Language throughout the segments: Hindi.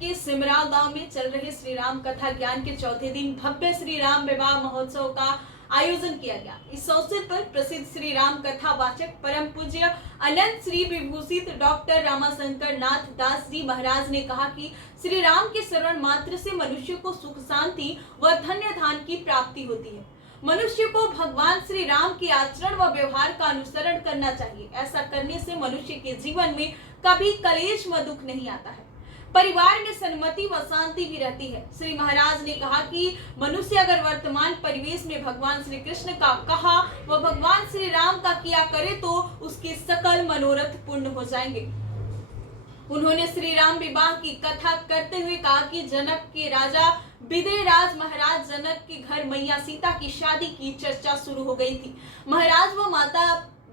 के सिमराव गांव में चल रहे श्री राम कथा ज्ञान के चौथे दिन भव्य श्री राम विवाह महोत्सव का आयोजन किया गया। इस अवसर पर प्रसिद्ध श्री राम कथा वाचक परम पूज्य अनंत श्री विभूषित डॉक्टर रामाशंकर नाथ दास जी महाराज ने कहा कि श्री राम के श्रवण मात्र से मनुष्य को सुख शांति व धन्य धान की प्राप्ति होती है। मनुष्य को भगवान श्री राम के आचरण व व्यवहार का अनुसरण करना चाहिए। ऐसा करने से मनुष्य के जीवन में कभी कलेश व दुख नहीं आता है। परिवार में सन्मति व शांति भी रहती है। श्री महाराज ने कहा कि मनुष्य अगर वर्तमान परिवेश में भगवान श्री कृष्ण का कहा व भगवान श्री राम का किया करे तो उसके सकल मनोरथ पूर्ण हो जाएंगे। उन्होंने श्री राम विवाह की कथा करते हुए कहा कि जनक के राजा विदेहराज महाराज जनक के घर मैया सीता की शादी की चर्चा शुरू हो गई थी। महाराज व माता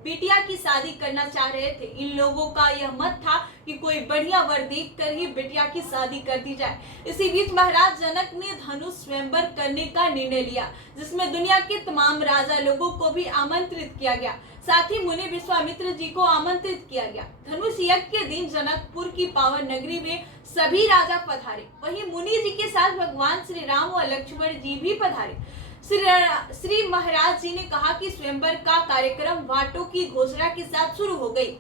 बिटिया की शादी करना चाह रहे थे। इन लोगों का यह मत था कि कोई बढ़िया वर देखकर ही बिटिया की शादी कर दी जाए। इसी बीच महाराज जनक ने धनुष स्वयंवर करने का निर्णय लिया, जिसमें दुनिया के तमाम राजा लोगों को भी आमंत्रित किया गया। साथ ही मुनि विश्वामित्र जी को आमंत्रित किया गया। धनुष यज्ञ के दिन जनकपुर की पावन नगरी में सभी राजा पधारे। वहीं मुनि जी के साथ भगवान श्री राम व लक्ष्मण जी भी पधारे। श्री महाराज जी ने कहा कि स्वयंवर का कार्यक्रम वाटों की घोषणा के साथ शुरू हो गई।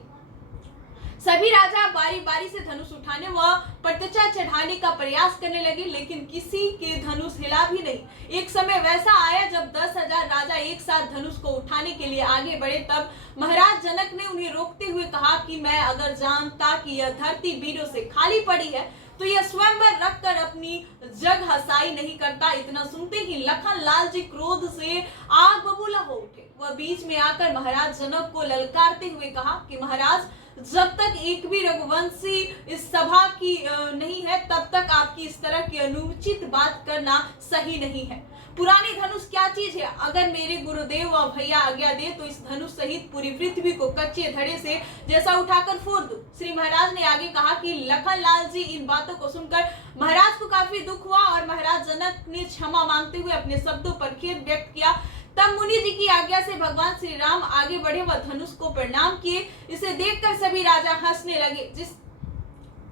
सभी राजा बारी बारी से धनुष उठाने व प्रतिष्ठा चढ़ाने का प्रयास करने लगे, लेकिन किसी के धनुष हिला भी नहीं। एक समय वैसा आया जब 10,000 राजा एक साथ धनुष को उठाने के लिए आगे बढ़े। तब महाराज जनक ने उन्हें रोकते हुए कहा कि मैं अगर जानता कि यह धरती वीरों से खाली पड़ी है तो यह स्वयंवर रखकर अपनी जग हसाई नहीं करता। इतना सुनते ही लखन लाल जी क्रोध से आग बबूला हो उठे। वह बीच में आकर महाराज जनक को ललकारते हुए कहा कि महाराज, जब तक एक भी रघुवंशी इस सभा की नहीं है तब तक आपकी इस तरह की अनुचित बात करना सही नहीं है। पुरानी धनुष क्या चीज है? अगर मेरे गुरुदेव व भैया आज्ञा दे तो इस धनुष सहित पूरी पृथ्वी को कच्चे धड़े से जैसा उठाकर फोड़ दूं। श्री महाराज ने आगे कहा कि लखन लाल जी इन बातों को सुनकर महाराज को काफी दुख हुआ और महाराज जनक ने क्षमा मांगते हुए अपने शब्दों पर खेद व्यक्त किया। तब मुनि जी की आज्ञा से भगवान श्री राम आगे बढ़े व धनुष को प्रणाम किए। इसे देखकर सभी राजा हंसने लगे। जिस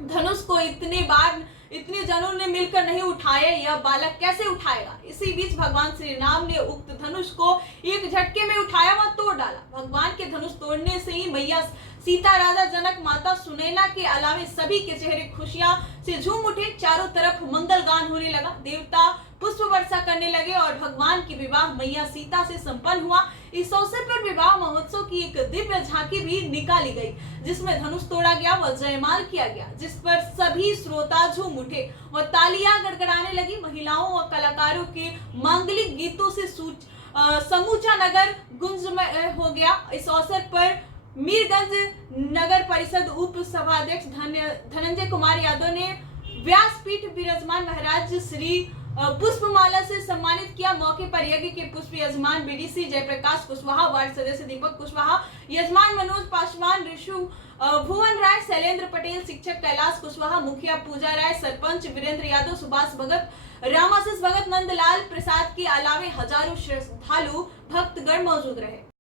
धनुष को इतने जनों ने मिलकर नहीं उठाया, यह बालक कैसे उठाएगा? इसी बीच भगवान श्री राम ने उक्त धनुष को एक झटके में उठाया व तोड़ डाला। भगवान के धनुष तोड़ने से ही मैया सीता, राजा जनक, माता सुनैना के अलावे सभी के चेहरे खुशियां से झूम उठे। चारों तरफ मंगल गान होने लगा, देवता पुष्प वर्षा करने लगे और भगवान की विवाह मैया सीता से संपन्न हुआ। इस अवसर पर विवाह महोत्सव की एक दिव्य झांकी भी निकाली गई, जिसमें धनुष तोड़ा गया व जयमाल किया गया, जिस पर सभी श्रोता झूम उठे व तालियां गड़गड़ाने लगी। महिलाओं व कलाकारों के मांगलिक गीतों से समूचा नगर गुंजमय हो गया। इस अवसर पर मीरगंज नगर परिषद उप सभाध्यक्ष धनंजय कुमार यादव ने व्यासपीठ विराजमान महाराज श्री पुष्पमाला से सम्मानित किया। मौके पर यज्ञ के पुष्प यजमान बीडीसी जयप्रकाश कुशवाहा, वार्ड सदस्य दीपक कुशवाहा, यजमान मनोज पासवान, ऋषु भुवन राय, शैलेंद्र पटेल, शिक्षक कैलाश कुशवाहा, मुखिया पूजा राय, सरपंच वीरेंद्र यादव, सुभाष भगत, रामाशीष भगत, नंदलाल प्रसाद के अलावे हजारों श्रद्धालु भक्तगण मौजूद रहे।